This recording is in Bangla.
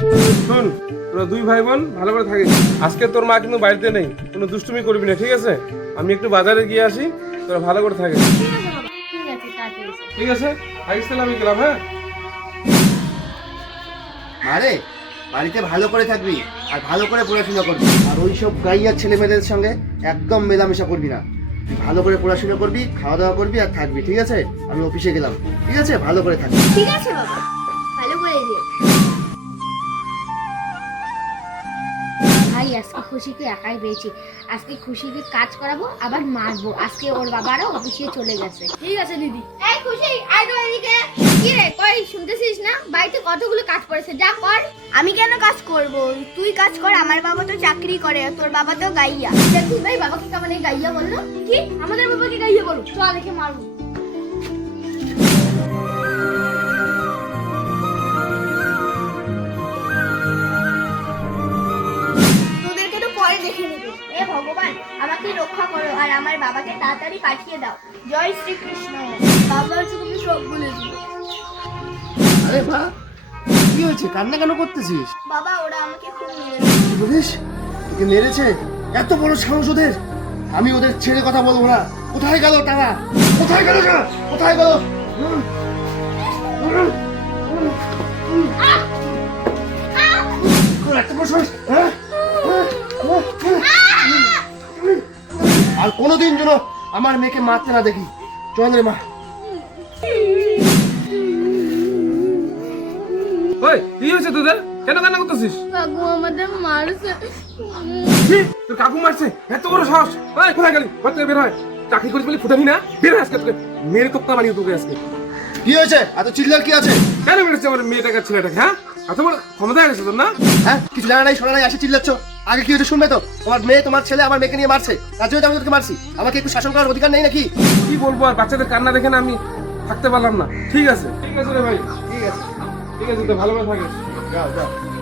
শোন, তোরা দুই ভাই বোন ভালো করে থাকিস। আজকে তোর মা কিন্তু বাড়িতে নেই, কোনো দুষ্টুমি করবি না, ঠিক আছে? আমি একটু বাজারে গিয়ে আসি, তোরা ভালো করে থাকিস। ঠিক আছে তাড়াতাড়ি এসো। ঠিক আছে, থাকিস তাহলে, আমি গেলাম। হ্যাঁ, আরে বাড়িতে ভালো করে থাকবি আর ভালো করে পড়াশোনা করবি, আর ওইসব গাইয়ার ছেলে মেয়েদের সঙ্গে একদম মেলামেশা করবি না। তুই ভালো করে পড়াশোনা করবি, খাওয়া দাওয়া করবি আর থাকবি, ঠিক আছে? আমি অফিসে গেলাম, ঠিক আছে? ভালো করে থাকবি। ঠিক আছে বাবা, ভালো করে দিও। ভাই আজকে খুশিকে একাই পেয়েছি। আজকে খুশিকে কাজ করাবো, আবার মারবো। আজকে ওর বাবারও অফিসে চলে গেছে। ঠিক আছে দিদি। এই খুশি, আয় তো এদিকে। কি রে, কই শুনতেছিস না? বাড়িতে কতগুলো কাজ পড়েছে, যা কর। আমি কেন কাজ করব? তুই কাজ কর, আমার বাবা তো চাকরি করে, তোর বাবা তো গাইয়া। দেখি ভাই বাবাকে কেমন এই গাইয়া বললো। কি আমাদের বাবাকে গাইয়া বলো? চল দেখে মারবো। তোদেরকে তো পরে দেখে নেব। এ ভগবান, আমাকে রক্ষা করো আর আমার বাবাকে তাড়াতাড়ি পাঠিয়ে দাও। জয় শ্রীকৃষ্ণ। বাবা হচ্ছে তুমি সব বলে দিও। আরে মা, কি হয়েছে? কান্না কেন করতেছিস? বাবা ওরা আমাকে খুব মেরেছে। কি বলিস? তোকে মেরেছে? এত বড় সাহস ওদের! আমি ওদের ছেড়ে কথা বলবো না। কোথায় গেল তারা? কোথায় গেল তারা? কোথায় গেল? এত বড় সাহস, হ্যাঁ? আর কোনোদিন যেন আমার মেয়েকে মারতে না দেখি। চল রে মা। ওই কি হয়েছে তোদের? কেন কান্না করতেছিস? কাকু আমাদের মারছে। কি? তোর কাকু মারছে? এত বড় সাহস! ওই কোথায় গেলি? ঘর থেকে বের হয়। চাকরি করিস বলে ফুটাবি না? বের হয় আজকে, তোকে মেরে তোপ্তা বানিয়ে তোকে আজকে। কি হয়েছে? এত চিল্লার কি আছে? কেন মেরেছে আমার মেয়েটাকে, ছেলেটাকে? হ্যাঁ, এত বড় ক্ষমতা গেছে তোর না? হ্যাঁ, কিছু জানা নাই শোনা নাই, আসে চিল্লাচ্ছ। আগে কি হয়েছে শুনবে তো? তোমার মেয়ে, তোমার ছেলে আমার মেয়েকে নিয়ে মারছে, তার জন্য তো আমি তোকে মারছি। আমাকে একটু শাসন করার অধিকার নেই নাকি? কি বলবো আর, বাচ্চাদের কান্না দেখে না আমি থাকতে পারলাম না। ঠিক আছে, ঠিক আছে রে ভাই, ঠিক আছে, ঠিক আছে, তো ভালো করে থাকিস। যাও যাও।